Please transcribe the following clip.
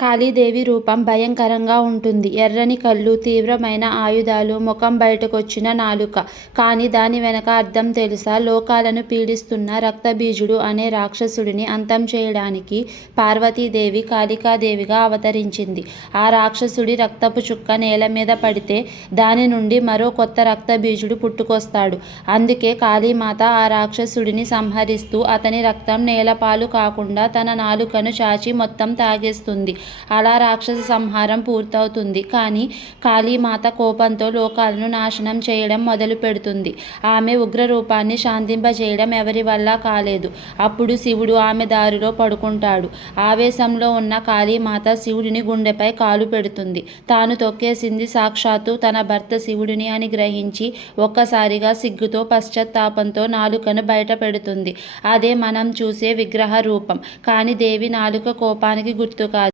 కాళీదేవి రూపం భయంకరంగా ఉంటుంది. ఎర్రని కళ్ళు, తీవ్రమైన ఆయుధాలు, ముఖం బయటకొచ్చిన నాలుక. కాని దాని వెనక అర్థం తెలుసా? లోకాలను పీడిస్తున్న రక్తబీజుడు అనే రాక్షసుడిని అంతం చేయడానికి పార్వతీదేవి కాళికాదేవిగా అవతరించింది. ఆ రాక్షసుడి రక్తపు చుక్క నేలమీద పడితే దాని నుండి మరో కొత్త రక్తబీజుడు పుట్టుకొస్తాడు. అందుకే కాళీమాత ఆ రాక్షసుడిని సంహరిస్తూ అతని రక్తం నేలపాలు కాకుండా తన నాలుకను చాచి మొత్తం తాగేస్తుంది. అలా రాక్షస సంహారం పూర్తవుతుంది. కానీ కాళీమాత కోపంతో లోకాలను నాశనం చేయడం మొదలు పెడుతుంది. ఆమె ఉగ్రరూపాన్ని శాంతింపజేయడం ఎవరి వల్ల కాలేదు. అప్పుడు శివుడు ఆమె దారిలో పడుకుంటాడు. ఆవేశంలో ఉన్న కాళీమాత శివుడిని గుండెపై కాలు పెడుతుంది. తాను తొక్కేసింది సాక్షాత్తు తన భర్త శివుడిని అని గ్రహించి ఒక్కసారిగా సిగ్గుతో పశ్చాత్తాపంతో నాలుకను బయట పెడుతుంది. అదే మనం చూసే విగ్రహ రూపం. కాని దేవి నాలుక కోపానికి గుర్తు కాదు.